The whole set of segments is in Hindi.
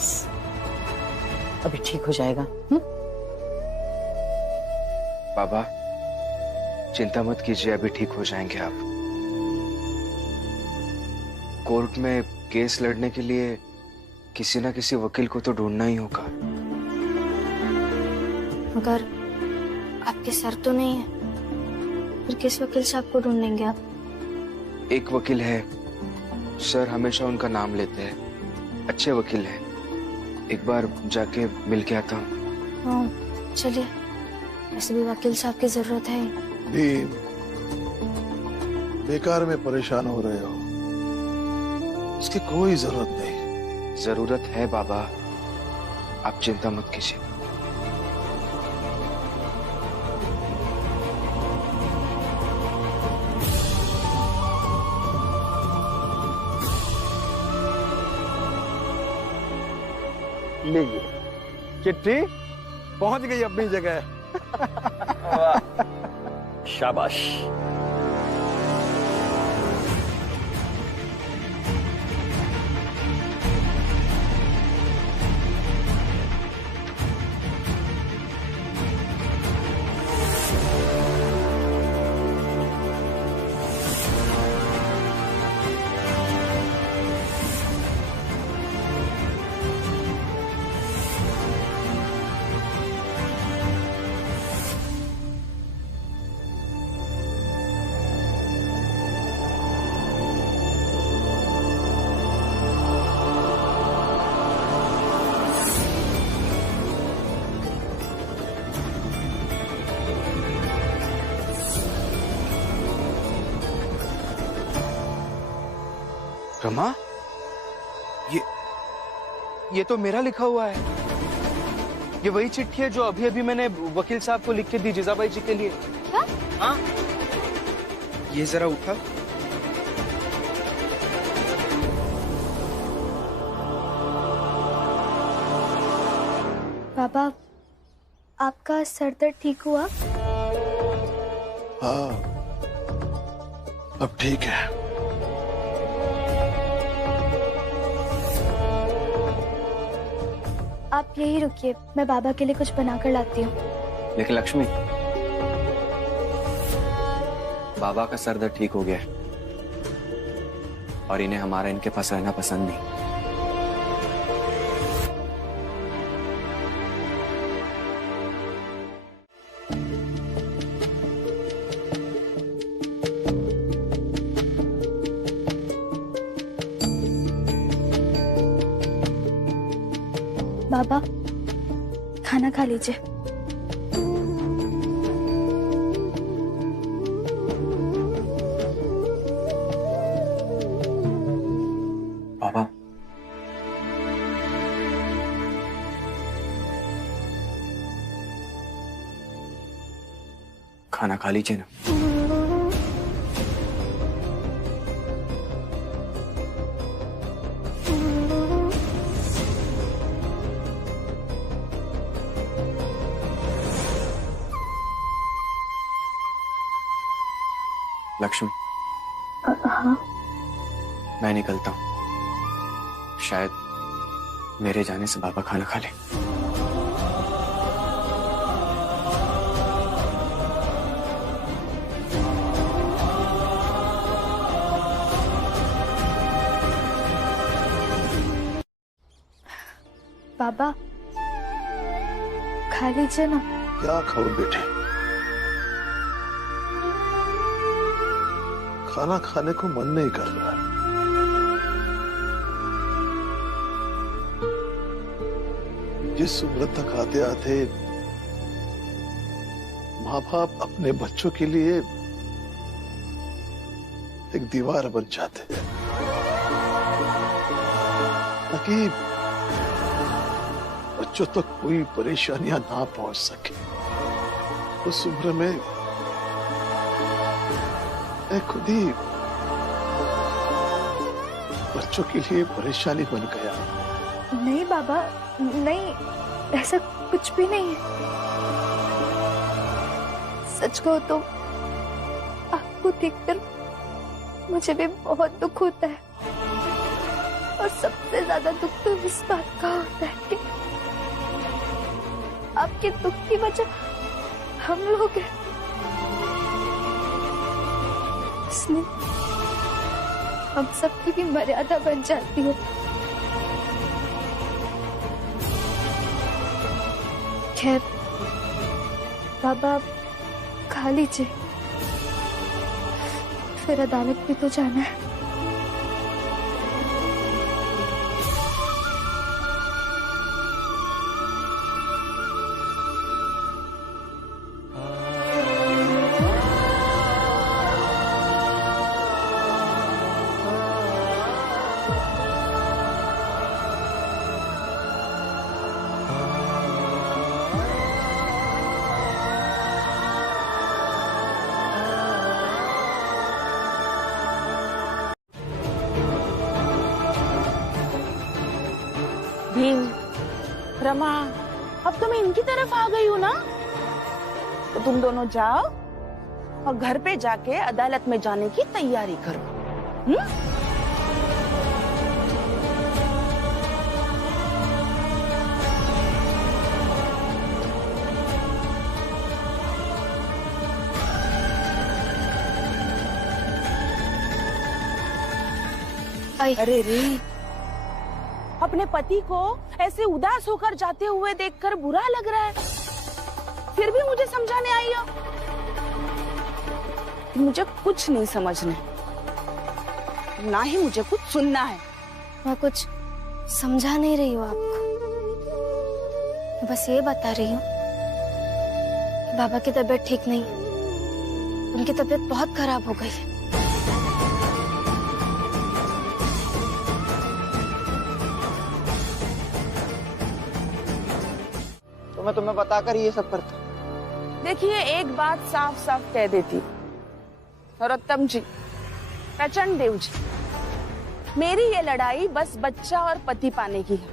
बस अभी ठीक हो जाएगा। बाबा चिंता मत कीजिए, अभी ठीक हो जाएंगे आप। कोर्ट में केस लड़ने के लिए किसी ना किसी वकील को तो ढूंढना ही होगा। मगर आपके सर तो नहीं है, फिर किस वकील साहब को ढूंढेंगे आप? एक वकील है, सर हमेशा उनका नाम लेते हैं, अच्छे वकील हैं। एक बार जाके मिल के आता हूँ। हाँ चलिए, वैसे भी वकील साहब की जरूरत है। भीम, बेकार में परेशान हो रहे हो, इसकी कोई जरूरत नहीं। जरूरत है बाबा, आप चिंता मत कीजिए। लीजिए चिट्ठी पहुंच गई अपनी जगह। शाबाश। रमा, ये तो मेरा लिखा हुआ है। ये वही चिट्ठी है जो अभी अभी मैंने वकील साहब को लिख के दी जीजाबाई जी के लिए। क्या? हाँ, ये जरा उठा। बाबा, आपका सर दर्द ठीक हुआ? हाँ, अब ठीक है। आप यही रुकिए, मैं बाबा के लिए कुछ बनाकर लाती हूँ। लेकिन लक्ष्मी, बाबा का सर दर्द ठीक हो गया है और इन्हें हमारा इनके पास रहना पसंद नहीं। बाबा, खाना खा लीजिए। बाबा, खाना खा लीजिए ना। लक्ष्मी, हाँ? मैं निकलता हूँ, शायद मेरे जाने से बाबा खाना खा ले। बाबा, खा लीजिए ना। क्या खाओ बेटे, खाना खाने को मन नहीं कर रहा। जिस उम्र तक आते आते माँ बाप अपने बच्चों के लिए एक दीवार बन जाते हैं ताकि बच्चों तक कोई परेशानियां ना पहुंच सके। उस उम्र में मैं खुद ही बच्चों के लिए परेशानी बन गया। नहीं बाबा, नहीं, ऐसा कुछ भी नहीं है। सच कहो तो आपको देखकर मुझे भी बहुत दुख होता है। और सबसे ज्यादा दुख तो इस बात का होता है कि आपके दुख की वजह हम लोग हैं। इसलिए हम सबकी भी मर्यादा बन जाती है। खैर बाबा आप खा लीजिए, फिर अदालत भी तो जाना है। भीम, रमा, अब तो मैं इनकी तरफ आ गई हूँ ना, तो तुम दोनों जाओ और घर पे जाके अदालत में जाने की तैयारी करो। अरे रे, अपने पति को ऐसे उदास होकर जाते हुए देखकर बुरा लग रहा है, फिर भी मुझे समझाने आई हो। मुझे कुछ नहीं समझने, ना ही मुझे कुछ सुनना है। मैं कुछ समझा नहीं रही हूँ आपको, मैं बस ये बता रही हूँ कि बाबा की तबीयत ठीक नहीं है, उनकी तबीयत बहुत खराब हो गई है। तो मैं तुम्हें बताकर ये सब करता। देखिए, एक बात साफ साफ कह देती हूँ, नरोत्तम जी, प्रचंड देव जी, मेरी ये लड़ाई बस बच्चा और पति पाने की है।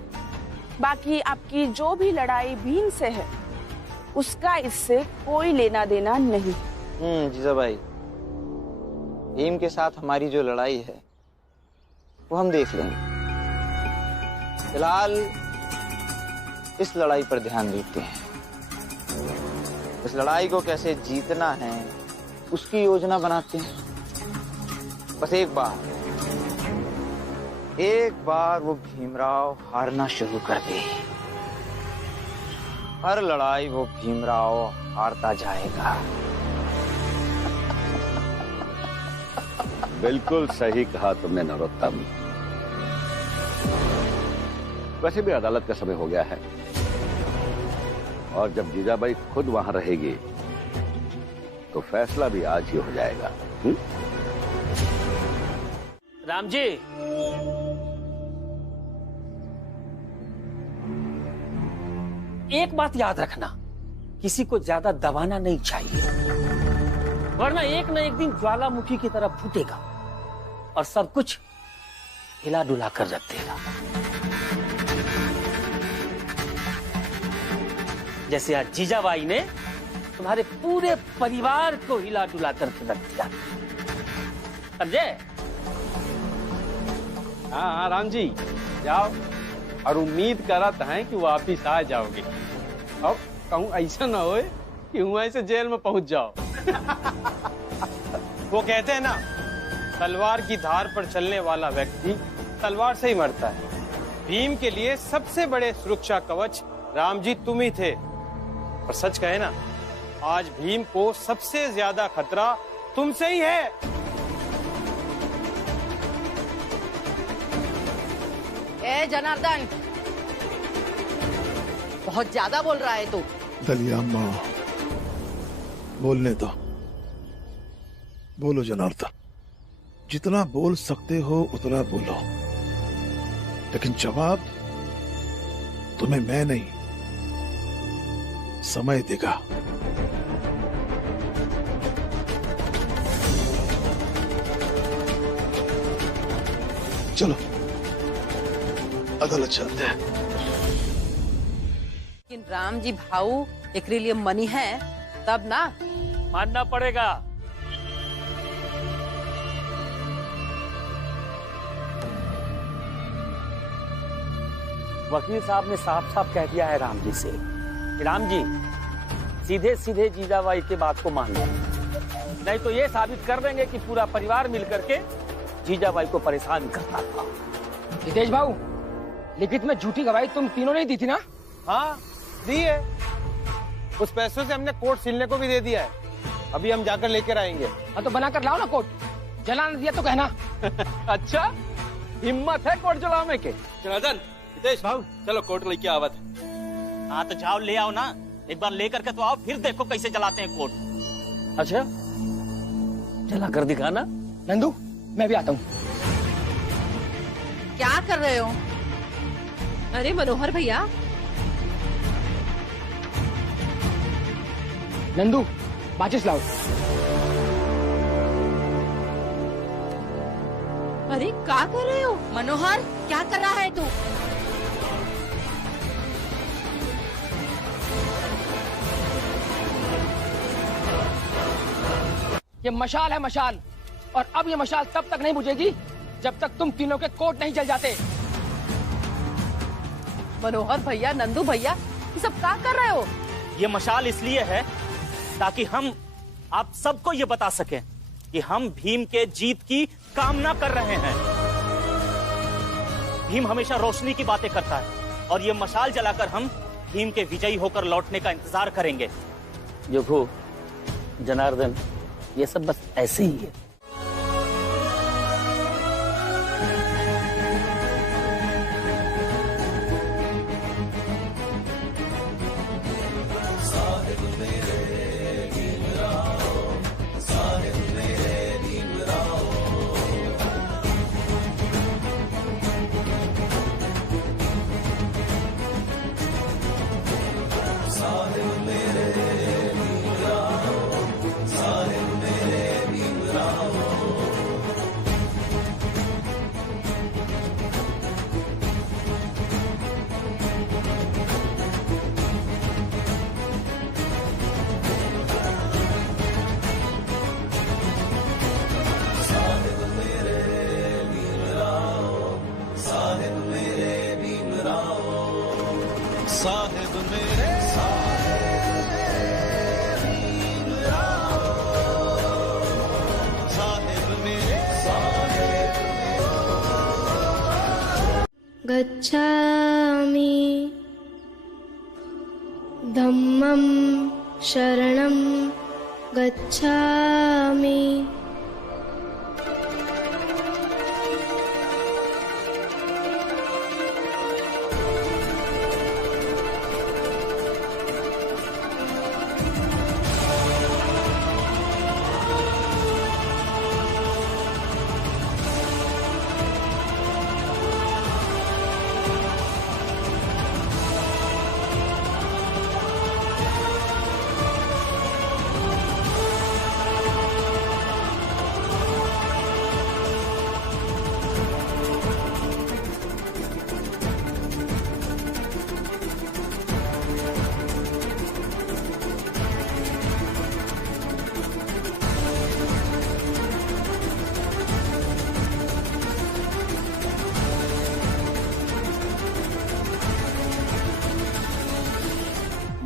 बाकी आपकी जो भी लड़ाई भीम से है, उसका इससे कोई लेना देना नहीं। जीजाबाई, भीम के साथ हमारी जो लड़ाई है वो हम देख लेंगे। फिलहाल इस लड़ाई पर ध्यान देते हैं। इस लड़ाई को कैसे जीतना है उसकी योजना बनाते हैं। बस एक बार वो भीमराव हारना शुरू कर दे, हर लड़ाई वो भीमराव हारता जाएगा। बिल्कुल सही कहा तुमने नरोत्तम। वैसे भी अदालत का समय हो गया है, और जब जीजाबाई खुद वहां रहेगी तो फैसला भी आज ही हो जाएगा। राम जी, एक बात याद रखना, किसी को ज्यादा दबाना नहीं चाहिए, वरना एक न एक दिन ज्वालामुखी की तरफ फूटेगा और सब कुछ हिला डुला कर रख देगा। जैसे आज जीजाबाई ने तुम्हारे पूरे परिवार को हिला डुला कर रख दिया, समझे? हाँ राम जी, जाओ, और उम्मीद करत हैं कि वापिस आ जाओगे। अब कहूँ ऐसा ना हो कि वहीं से जेल में पहुंच जाओ। वो कहते हैं ना, तलवार की धार पर चलने वाला व्यक्ति तलवार से ही मरता है। भीम के लिए सबसे बड़े सुरक्षा कवच राम जी तुम ही थे। और सच कहे ना, आज भीम को सबसे ज्यादा खतरा तुमसे ही है। ए जनार्दन, बहुत ज्यादा बोल रहा है तू। दलिया अम्मा, बोलने दो। बोलो जनार्दन, जितना बोल सकते हो उतना बोलो, लेकिन जवाब तुम्हें मैं नहीं, समय देगा। चलो अदालत चलते हैं। लेकिन राम जी भाऊ एकरे लिए मनी है तब ना। मानना पड़ेगा। वकील साहब ने साफ साफ कह दिया है राम जी से कि राम जी सीधे सीधे जीजाबाई की बात को मान लो, नहीं तो ये साबित कर देंगे कि पूरा परिवार मिलकर के जीजाबाई को परेशान करता था। हितेश भाऊ, लिखित में झूठी गवाही तुम तीनों ने दी थी ना? हाँ दी है, उस पैसों से हमने कोर्ट सिलने को भी दे दिया है, अभी हम जाकर लेकर आएंगे। हाँ तो बना कर लाओ ना कोट, जला न दिया तो कहना। अच्छा हिम्मत है कोट जलाने के? जनार्दन, हितेश भाऊ चलो कोट लेके आवत। हाँ तो जाओ ले आओ ना, एक बार लेकर के तो आओ, फिर देखो कैसे जलाते हैं कोट। अच्छा चला कर दिखाना। नंदू मैं भी आता हूँ। क्या कर रहे हो? अरे मनोहर भैया। नंदू माचिस लाओ। अरे क्या कर रहे हो? मनोहर क्या कर रहा है तू? ये मशाल है मशाल, और अब ये मशाल तब तक नहीं बुझेगी जब तक तुम तीनों के कोट नहीं जल जाते। मनोहर भैया, नंदू भैया, ये सब क्या कर रहे हो? ये मशाल इसलिए है ताकि हम आप सबको ये बता सकें कि हम भीम के जीत की कामना कर रहे हैं। भीम हमेशा रोशनी की बातें करता है और ये मशाल जलाकर हम भीम के विजयी होकर लौटने का इंतजार करेंगे। देखो जनार्दन, ये सब बस ऐसे ही है। गच्छामि धम्मं शरणं गच्छामि।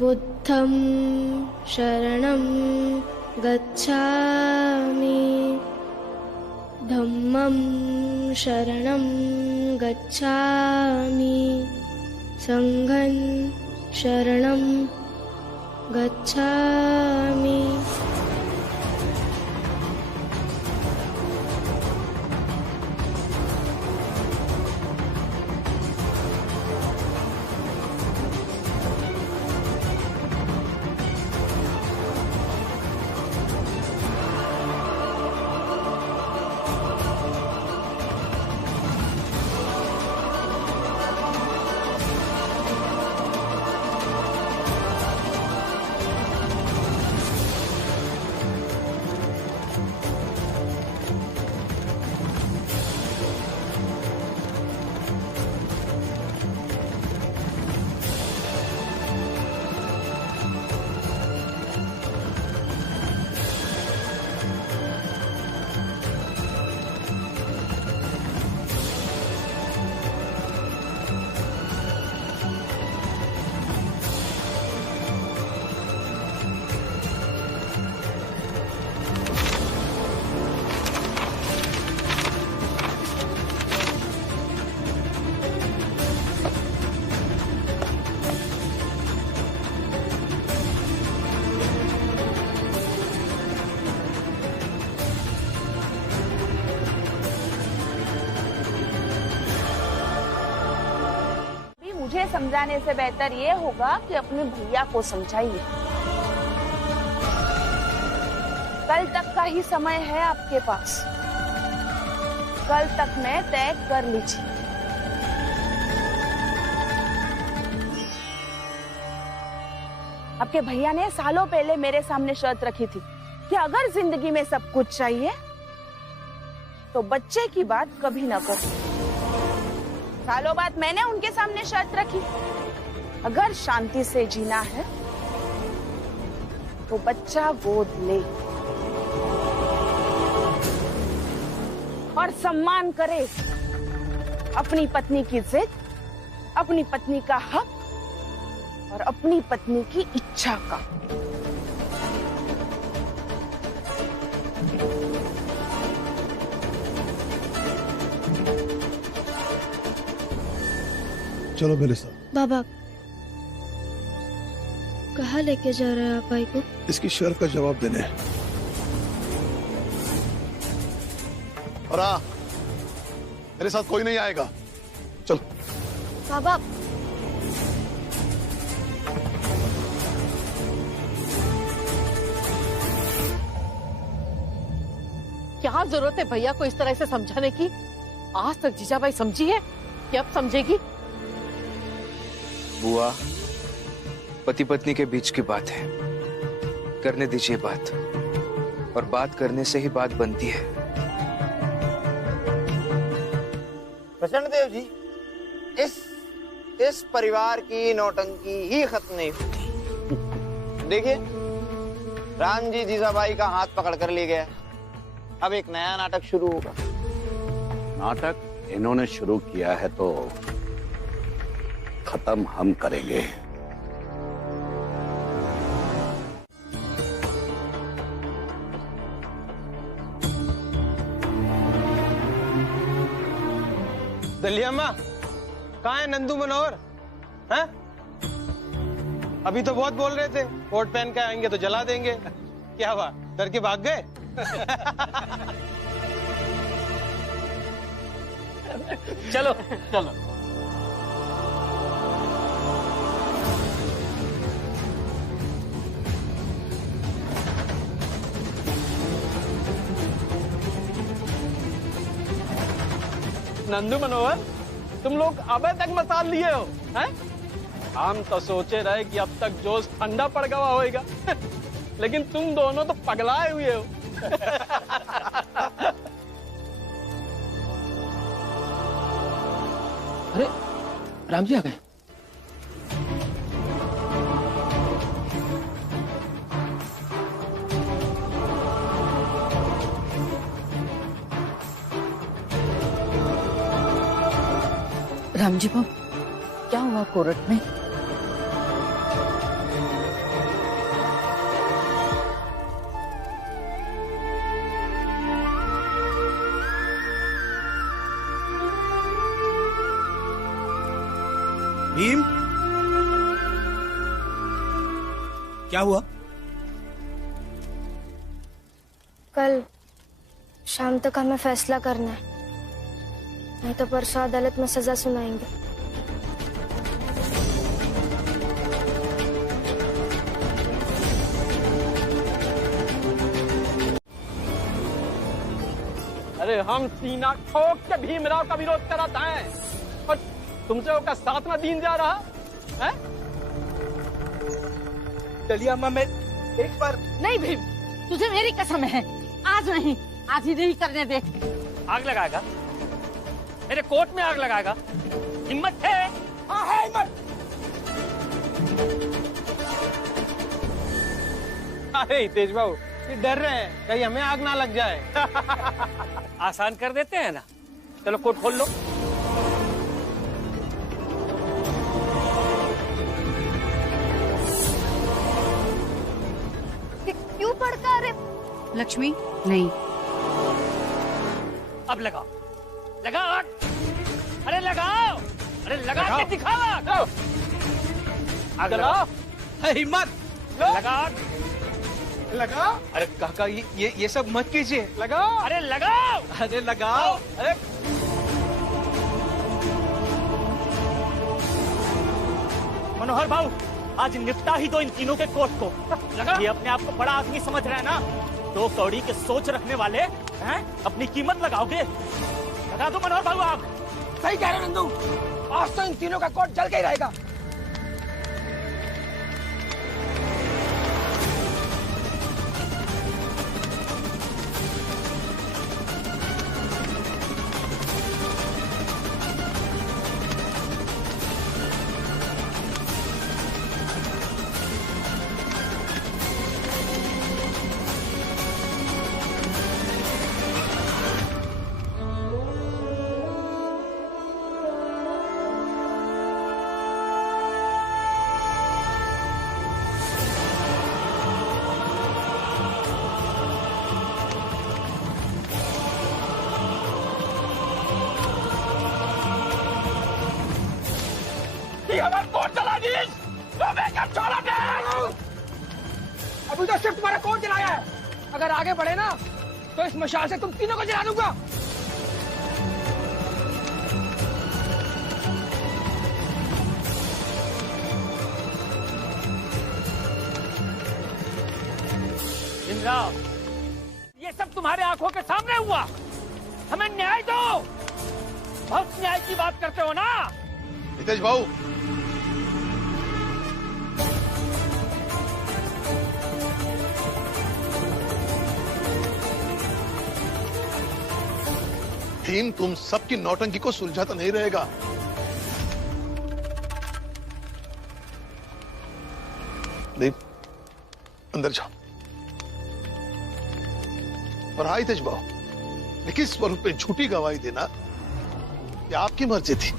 बुद्धं शरणं गच्छामि धम्मं शरणं गच्छामि संघं शरणं गच्छामि। समझाने से बेहतर ये होगा कि अपने भैया को समझाइए। कल तक का ही समय है आपके पास, कल तक में तय कर लीजिए। आपके भैया ने सालों पहले मेरे सामने शर्त रखी थी कि अगर जिंदगी में सब कुछ चाहिए तो बच्चे की बात कभी ना करो। सालों बाद मैंने उनके सामने शर्त रखी, अगर शांति से जीना है तो बच्चा गोद ले और सम्मान करे अपनी पत्नी की जिद, अपनी पत्नी का हक और अपनी पत्नी की इच्छा का। चलो मेरे साथ। बाबा कहाँ लेके जा रहे हैं आप भाई को? इसकी शर्त का जवाब देने है। और मेरे साथ कोई नहीं आएगा। चलो बाबा। क्या जरूरत है भैया को इस तरह से समझाने की? आज तक जीजाबाई समझी है कि अब समझेगी? बुआ, पति पत्नी के बीच की बात है, करने दीजिए बात, और बात करने से ही बात बनती है। प्रचंड देव जी, इस परिवार की नौटंकी ही खत्म नहीं होती। देखिए, राम जी जीजाबाई का हाथ पकड़ कर ले गया, अब एक नया नाटक शुरू होगा। नाटक इन्होंने शुरू किया है तो खत्म हम करेंगे। दलिया माँ, कहाँ है नंदू मनोहर? हैं? अभी तो बहुत बोल रहे थे कोट पहन के आएंगे तो जला देंगे, क्या हुआ, डर के भाग गए? चलो चलो। नंदू मनोहर, तुम लोग अबे तक मसाल लिए हो हैं? हम तो सोचे रहे कि अब तक जोश ठंडा पड़ गया होगा, लेकिन तुम दोनों तो पगलाए हुए हो। अरे राम जी आ गए। राम जी बाबू, क्या हुआ कोर्ट में? भीम, क्या हुआ? कल शाम तक हमें फैसला करना है, नहीं तो परसों अदालत में सजा सुनाएंगे। अरे हम सीना ठोक के भीमराव का विरोध कराता है और तुमसे उसका सातवां दिन जा रहा है? दलिया माँ, मैं एक बार। नहीं भीम, तुझे मेरी कसम है, आज नहीं, आज ही नहीं करने दे। आग लगाएगा? मेरे कोर्ट में आग लगाएगा? हिम्मत है? हाँ है हिम्मत। अरे हितेश बाबू, डर रहे हैं कहीं हमें आग ना लग जाए। आसान कर देते हैं ना। चलो कोर्ट खोल लो। क्यों पड़ता? अरे लक्ष्मी नहीं। अब लगाओ, लगाओ आग। अरे लगाओ, अरे लगा के दिखाओ आग। आग लगाओ। हिम्मत लगाओ, लगा। अरे काका, ये सब मत कीजिए, लगाओ। अरे लगाओ, अरे लगाओ। अरे मनोहर भाऊ, आज निपटा ही दो इन तीनों के कोर्ट को। लगा? ये अपने आप को बड़ा आदमी समझ रहे हैं ना? 2 कौड़ी के सोच रखने वाले हैं, अपनी कीमत लगाओगे? लगा दो मनोहर भाऊ आप। सही कह रहे हो नंदू, आज तो इन तीनों का कोर्ट जल के ही रहेगा। अभी तो सिर्फ तुम्हारा कोर्ट जलाया है, अगर आगे बढ़े ना तो इस मशाल से तुम तीनों को जला दूंगा। इंद्रा, ये सब तुम्हारे आंखों के सामने हुआ, हमें न्याय दो। बहुत न्याय की बात करते हो ना हितेश भाऊ। भीम तुम सबकी नौटंकी को सुलझाता नहीं रहेगा। नहीं, अंदर जाओ। और हाँ हितेश भाऊ, लेकिन स्वरूप पे झूठी गवाही देना ये आपकी मर्जी थी,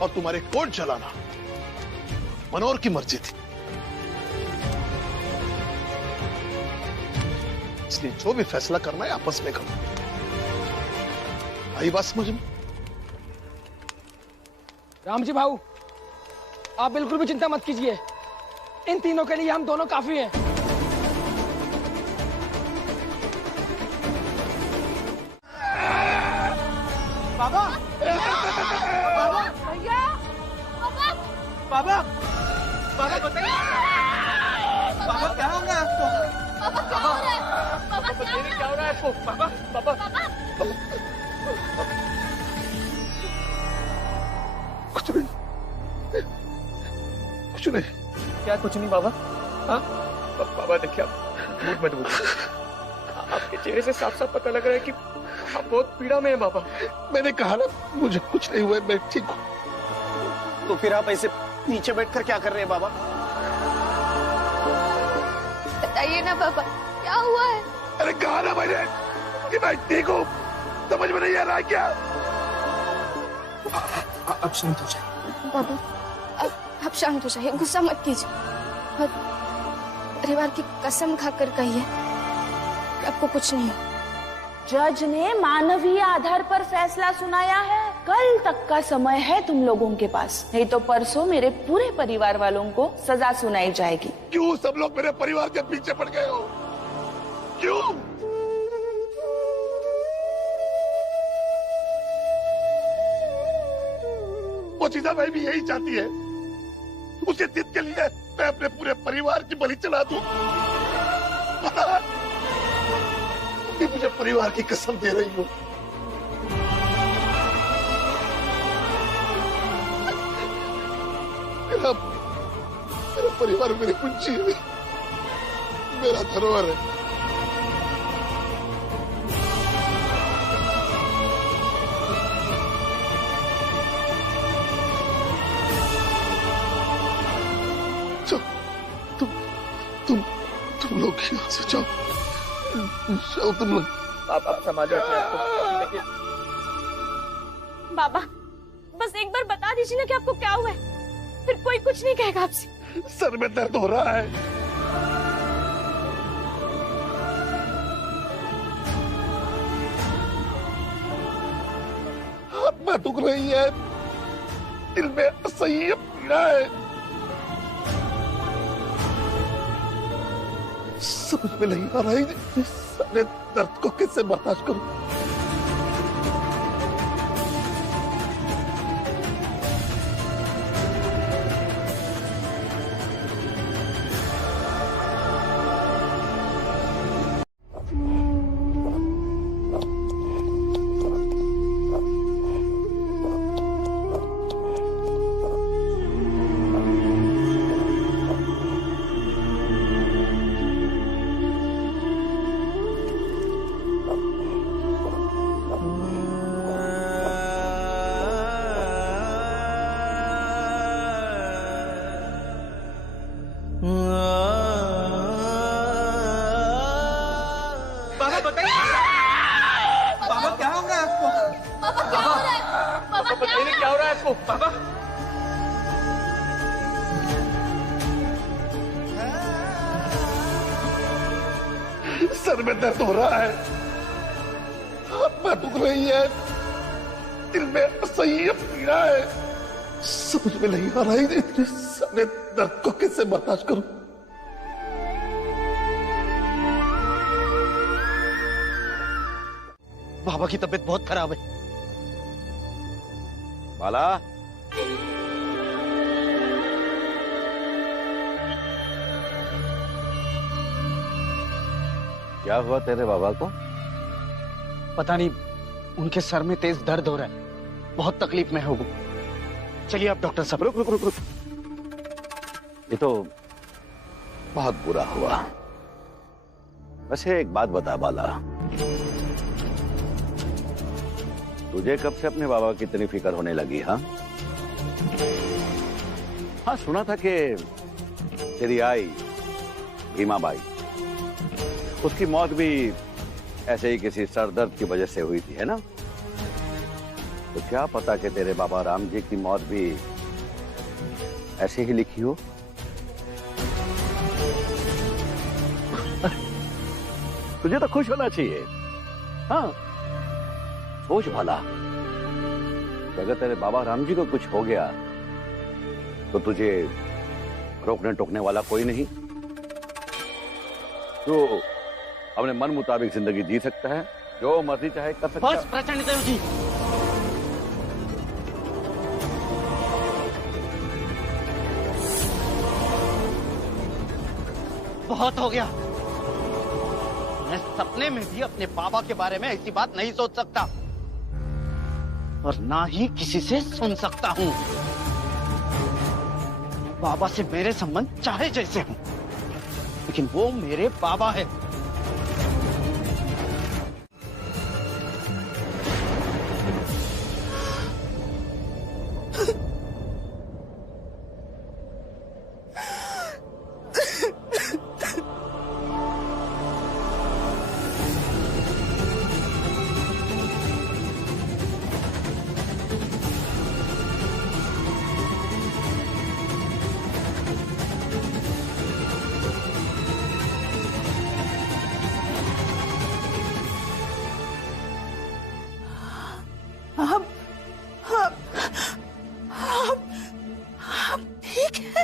और तुम्हारे कोर्ट चलाना मनोहर की मर्जी थी। इसलिए जो भी फैसला करना है आपस में करो। आई बात समझ में? राम जी भाऊ, आप बिल्कुल भी चिंता मत कीजिए, इन तीनों के लिए हम दोनों काफी हैं। बाबा, बाबा, भैया, पापा, बाबा, बाबा बताइए, बाबा क्या हो रहा है आपको? पापा क्या हो रहा है? पापा क्या हो रहा है आपको? बाबा, बाबा, कुछ नहीं, कुछ नहीं। क्या कुछ नहीं बाबा? हाँ बाबा देखिए, आप मूड मत बोलिए, आपके चेहरे से साफ साफ पता लग रहा है कि आप बहुत पीड़ा में हैं बाबा। मैंने कहा ना मुझे कुछ नहीं हुआ, मैं ठीक हूँ। तो फिर आप ऐसे नीचे बैठकर क्या कर रहे हैं बाबा? बताइए ना पापा, क्या हुआ है? अरे कहा ना मैंने कि मैं ठीक हूँ, समझ में नहीं आ रहा है क्या? अब शांत हो जाए पापा, अब शांत हो जाइए, गुस्सा मत कीजिए, और परिवार की कसम खाकर कहिए कि आपको कुछ नहीं है। जज ने मानवीय आधार पर फैसला सुनाया है। कल तक का समय है तुम लोगों के पास, नहीं तो परसों मेरे पूरे परिवार वालों को सजा सुनाई जाएगी। क्यों सब लोग मेरे परिवार के पीछे पड़ गए हो? क्यों? वो चीजा भाई भी यही चाहती है, उसे जिद के लिए मैं अपने पूरे परिवार की बलि चढ़ा दूं। मुझे परिवार की कसम दे रही हूँ। मेरा परिवार मेरी पूंजी है, मेरा धरोहर है। तुम लोग यहाँ से जाओ, तुम लोग। आप समझ रहे हैं? बाबा, बस एक बार बता दीजिए ना कि आपको क्या हुआ है, फिर कोई कुछ नहीं कहेगा आपसे। सर में दर्द हो रहा है। हाथ में दुख रही है, दिल में असह्य पीड़ा है। समझ में नहीं आ रहा है इस सारे दर्द को कैसे बर्दाश्त करूं। ओ बाबा, सर में दर्द हो रहा है, हाथ में दुख रही है, दिल में असह्य पीड़ा है। समझ में नहीं आ रहा है इतने सारे दर्द को कैसे बर्दाश्त करूं। बाबा की तबीयत बहुत खराब है। बाला, क्या हुआ तेरे बाबा को? पता नहीं, उनके सर में तेज दर्द हो रहा है, बहुत तकलीफ में है वो। चलिए आप डॉक्टर साहब। रुक रुक रुक रुक। ये तो बहुत बुरा हुआ। वैसे एक बात बता बाला, तुझे कब से अपने बाबा की इतनी फिक्र होने लगी? हाँ, सुना था कि तेरी आई भीमा बाई, उसकी मौत भी ऐसे ही किसी सर दर्द की वजह से हुई थी, है ना? तो क्या पता कि तेरे बाबा राम जी की मौत भी ऐसे ही लिखी हो। तुझे तो खुश होना चाहिए। हाँ, सोच भला, अगर तेरे बाबा राम जी को कुछ हो गया तो तुझे रोकने टोकने वाला कोई नहीं। तो अपने मन मुताबिक जिंदगी जी सकता है, जो मर्जी चाहे कर सकता है। बस प्रचंड देव जी, बहुत हो गया। मैं सपने में भी अपने बाबा के बारे में ऐसी बात नहीं सोच सकता और ना ही किसी से सुन सकता हूं। बाबा से मेरे संबंध चाहे जैसे हों, लेकिन वो मेरे बाबा है। ठीक है।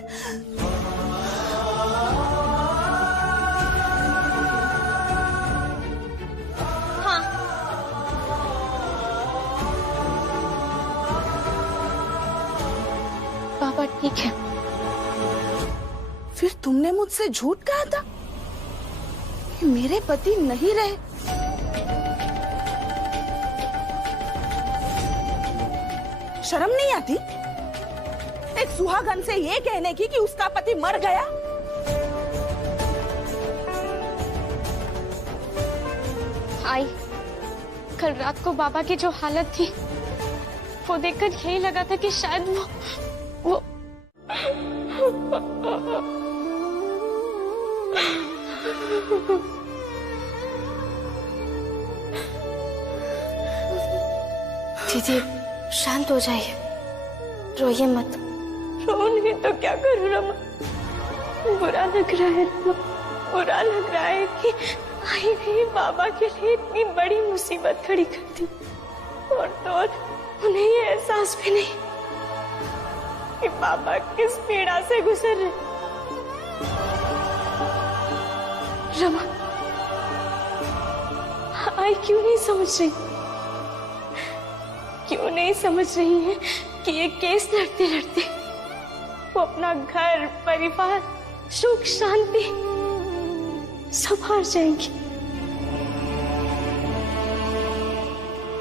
हाँ, बाबा ठीक है। फिर तुमने मुझसे झूठ कहा था कि मेरे पति नहीं रहे। शर्म नहीं आती एक सुहागन से ये कहने की कि उसका पति मर गया? आई, कल रात को बाबा की जो हालत थी वो देखकर यही लगा था कि शायद वो दीदी शांत हो जाइए, रोइए मत। रो नहीं तो क्या करूं रमा, बुरा लग रहा है रमा, बुरा लग रहा है कि आई भी बाबा के लिए इतनी बड़ी मुसीबत खड़ी कर दी और तो उन्हें ये एहसास भी नहीं कि बाबा किस पीड़ा से गुजर रहे। रमा, आई क्यों नहीं समझ रही, क्यों नहीं समझ रही है कि ये केस लड़ते लड़ते वो अपना घर परिवार सुख शांति सब हार जाएंगी।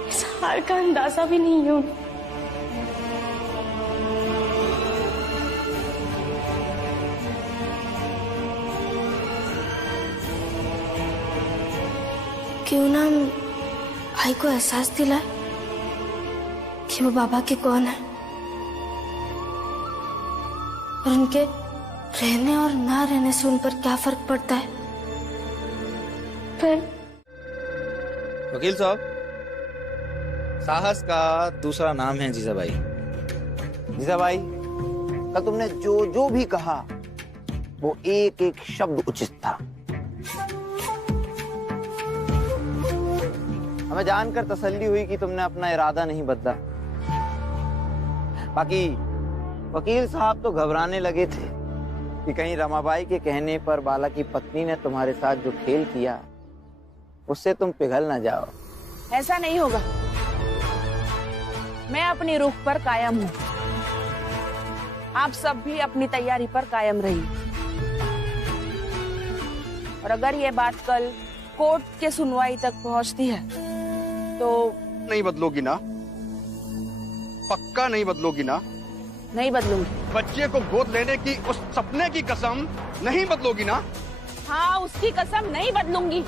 इस हार का अंदाजा भी नहीं है उन्हें। क्यों ना भाई को एहसास दिलाए कि वो बाबा के कौन है और उनके रहने और ना रहने से उन पर क्या फर्क पड़ता है। पर वकील साहब, साहस का दूसरा नाम है जीजाबाई। जीजाबाई, कल तुमने जो जो भी कहा वो एक एक शब्द उचित था। हमें जानकर तसल्ली हुई कि तुमने अपना इरादा नहीं बदला। बाकी वकील साहब तो घबराने लगे थे कि कहीं रमाबाई के कहने पर बाला की पत्नी ने तुम्हारे साथ जो खेल किया उससे तुम पिघल ना जाओ। ऐसा नहीं होगा। मैं अपनी रुख पर कायम हूँ। आप सब भी अपनी तैयारी पर कायम रहिए। और अगर ये बात कल कोर्ट के सुनवाई तक पहुँचती है तो नहीं बदलोगी ना? पक्का नहीं बदलोगी ना? नहीं बदलूंगी। बच्चे को गोद लेने की उस सपने की कसम नहीं बदलोगी ना? हाँ, उसकी कसम नहीं बदलूंगी।